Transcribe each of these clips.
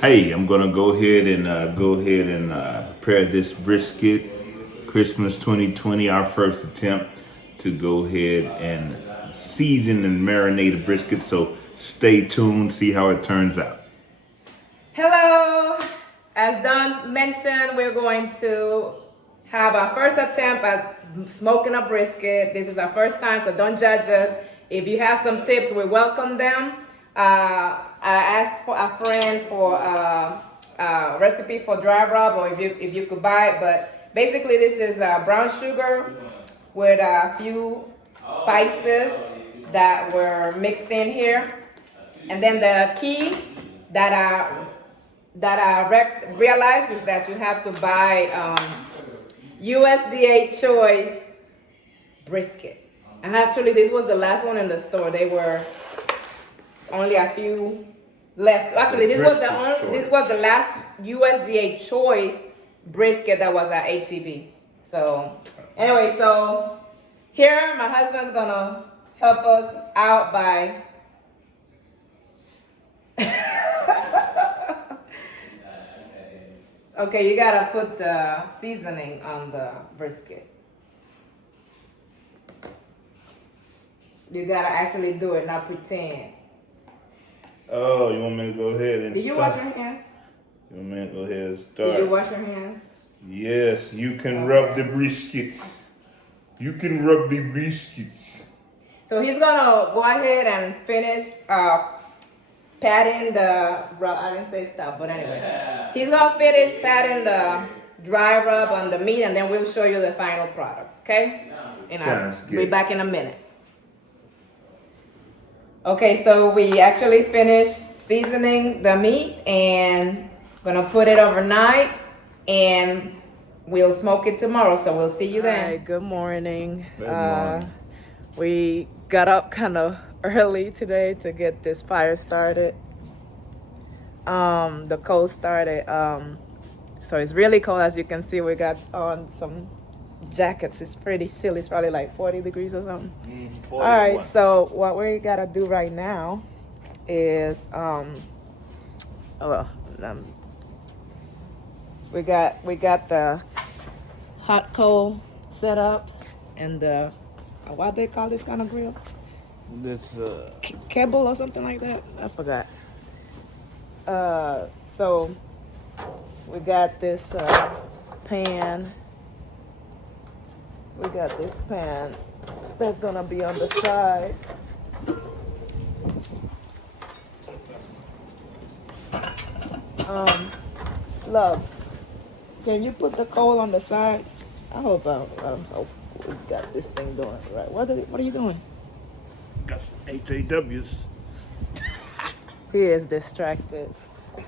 Hey, I'm gonna go ahead and prepare this brisket, Christmas 2020, our first attempt to go ahead and season and marinate a brisket. So stay tuned, see how it turns out. Hello! As Don mentioned, we're going to have our first attempt at smoking a brisket. This is our first time, so don't judge us. If you have some tips, we welcome them. I asked for a friend for a recipe for dry rub, or if you could buy it. But basically, this is brown sugar with a few spices that were mixed in here. And then the key that I realized is that you have to buy USDA choice brisket. And actually, this was the last one in the store. They were only a few left. Actually, this was the last USDA choice brisket that was at HEB. So anyway, so here my husband's gonna help us out by okay, you gotta put the seasoning on the brisket. You gotta actually do it, not pretend. Oh, you want me to go ahead and Did you wash your hands? You want me to go ahead and start? Did you wash your hands? Yes, you can rub the briskets. You can rub the briskets. So he's gonna go ahead and finish patting the rub. I didn't say stop, but anyway. He's gonna finish patting the dry rub on the meat, and then we'll show you the final product, okay? And Sounds I'll good. be back in a minute. Okay, so we actually finished seasoning the meat and gonna put it overnight, and we'll smoke it tomorrow. So we'll see you then. Hi, good morning. Good morning. We got up kind of early today to get this fire started. The cold started. So it's really cold, as you can see. We got on some jackets. It's pretty chilly. It's probably like 40 degrees or something. All right. So what we gotta do right now is we got the hot coal set up, and the what they call this kind of grill? This Kebble or something like that. I forgot. So we got this pan. We got this pan that's gonna be on the side. Love, can you put the coal on the side? I hope we got this thing doing right. What are you doing? got HAWs. He is distracted.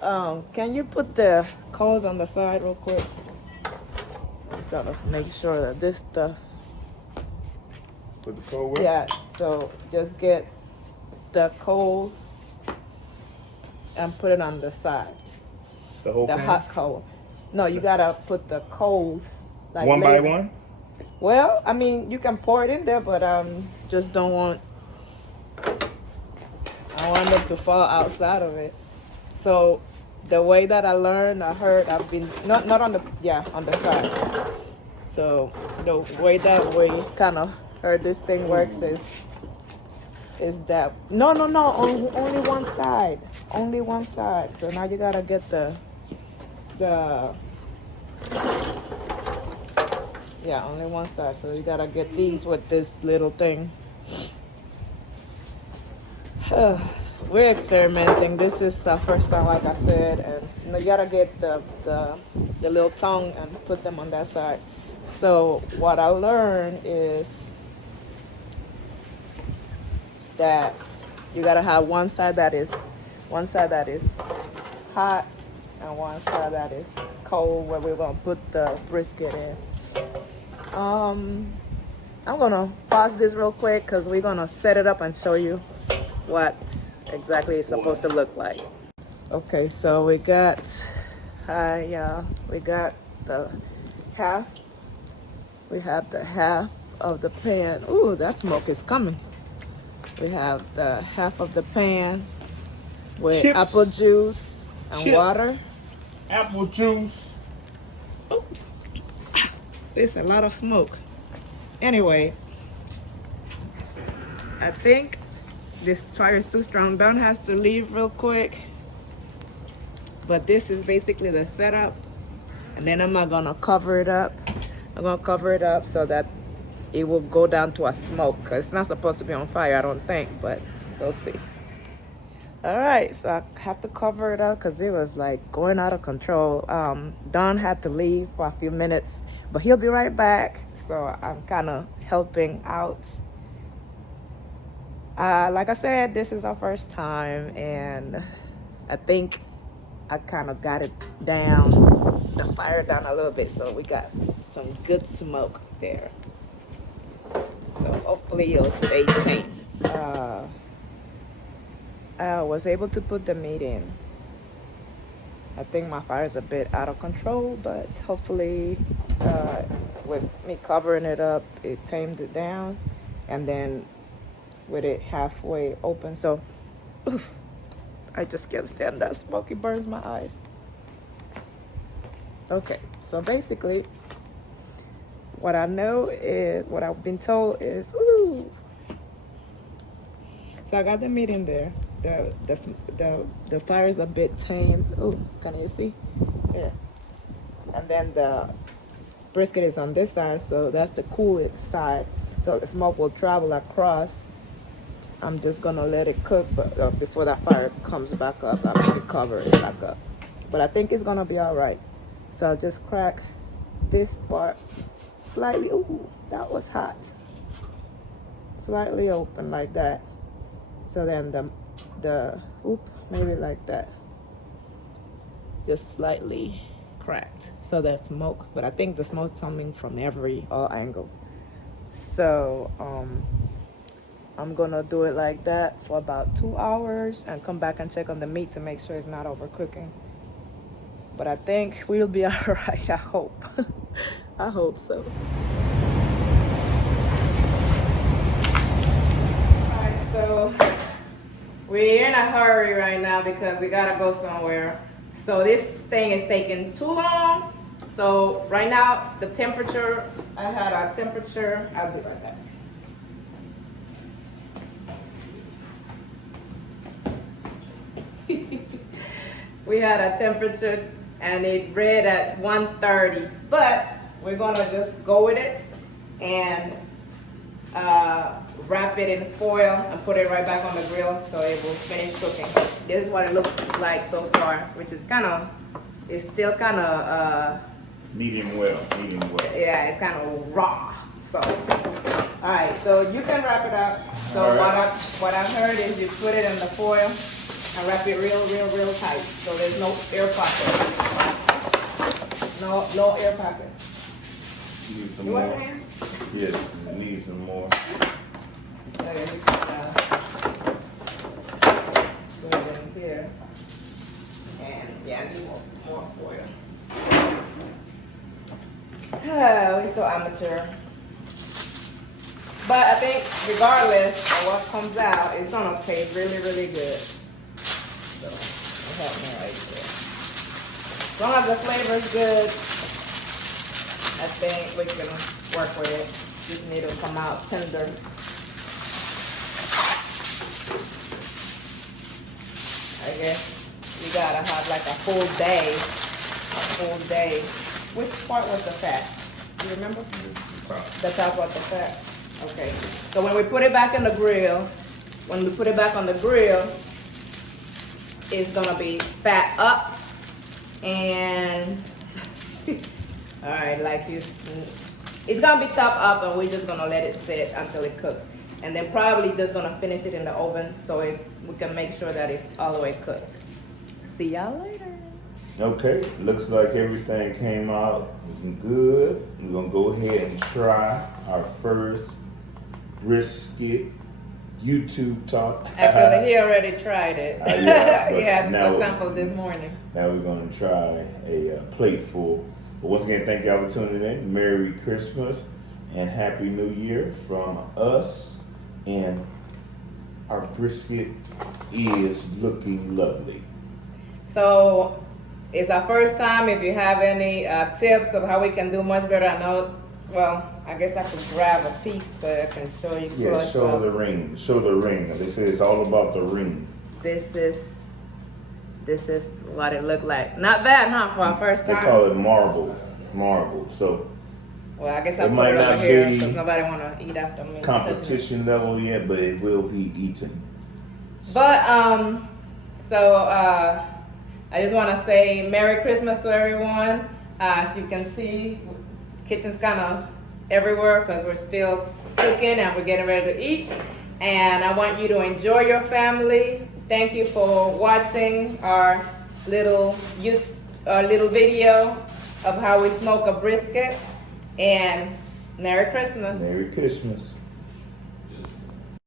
Can you put the coals on the side real quick? I'm trying to make sure that this stuff. Put the cold where? Yeah. So just get the coal and put it on the side. The whole The pan? hot coal. No, you gotta put the coals like One by later. one? Well, I mean, you can pour it in there, but just don't want. I want them to fall outside of it. So the way that I learned, I've been not on the side. So the way that we kind of heard this thing works is that only one side. So now you gotta get the only one side. So you gotta get these with this little thing. We're experimenting. This is our first time, like I said, and you gotta get the little tongue and put them on that side. So what I learned is that you gotta have one side that is hot and one side that is cold, where we're gonna put the brisket in. I'm gonna pause this real quick because we're gonna set it up and show you what exactly it's supposed to look like. Okay, so we got the half. We have the half of the pan. Ooh, that smoke is coming. We have the half of the pan with Chips. apple juice, and chips, water. apple juice. It's a lot of smoke. Anyway, I think this fire is too strong. Don has to leave real quick. But this is basically the setup. And then I'm not gonna cover it up. I'm gonna cover it up so that it will go down to a smoke. Cause it's not supposed to be on fire, I don't think, but we'll see. All right, so I have to cover it up because it was like going out of control. Don had to leave for a few minutes, but he'll be right back. So I'm kind of helping out. Like I said, this is our first time, and I think I kind of got it down, the fire down a little bit, so we got some good smoke there. So hopefully it'll stay tame. I was able to put the meat in. I think my fire is a bit out of control, but hopefully with me covering it up, it tamed it down, and then with it halfway open. So oof, I just can't stand that smoke. It burns my eyes. Okay, so basically what I know is, what I've been told is, ooh. So I got the meat in there. The fire is a bit tamed. Oh, can you see? Here. And then the brisket is on this side, so that's the cool side. So the smoke will travel across. I'm just gonna let it cook, but before that fire comes back up, I'm gonna cover it back up. But I think it's gonna be all right. So I'll just crack this part slightly. Ooh, that was hot. Slightly open like that. So then maybe like that. Just slightly cracked. So there's smoke, but I think the smoke's coming from all angles. So I'm gonna do it like that for about 2 hours and come back and check on the meat to make sure it's not overcooking. But I think we'll be all right, I hope. I hope so. All right, so we're in a hurry right now because we gotta go somewhere. So this thing is taking too long. So right now, the temperature, I had a temperature, I'll be right back. We had a temperature and it read at 130, but we're gonna just go with it and wrap it in foil and put it right back on the grill so it will finish cooking. This is what it looks like so far, which is it's still kind of Medium well. yeah, it's kind of raw. So all right, so you can wrap it up. So Right. what I've heard is you put it in the foil and wrap it real tight, so there's no air pockets. No air pockets. Need some You more. want hand? Yes, I need some more. Okay, you can, go in here. And yeah, I need more foil. We're so amateur. But I think regardless of what comes out, it's gonna taste really good. So I'll help me right there. As long as the flavor is good, I think we can work with it. Just need to come out tender. I guess you gotta have like a full day. Which part was the fat? Do you remember? The top was the fat. Okay. So when we put it back in the grill, it's gonna be fat up and all right, it's gonna be top up, and we're just gonna let it sit until it cooks, and then probably just gonna finish it in the oven so we can make sure that it's all the way cooked. See y'all later. Okay, looks like everything came out good. We're gonna go ahead and try our first brisket YouTube talk. Actually, he already tried it. Yeah, He had now- a sample this morning. Now we're gonna try a plate full. But once again, thank y'all for tuning in. Merry Christmas and Happy New Year from us. And our brisket is looking lovely. So it's our first time. If you have any tips of how we can do much better, I know. Well, I guess I could grab a piece so I can show you. Yeah, close show up. the ring. Show the ring. They say it's all about the ring. This is what it looked like. Not bad, huh, for our first They time? call it marble. Marble. So Well, I guess It I'll put might it over not here be because nobody want to eat after me. competition level yet, but it will be eaten. But so I just want to say Merry Christmas to everyone. As you can see, kitchen's kind of everywhere because we're still cooking and we're getting ready to eat. And I want you to enjoy your family. Thank you for watching our little video of how we smoke a brisket. And Merry Christmas. Merry Christmas.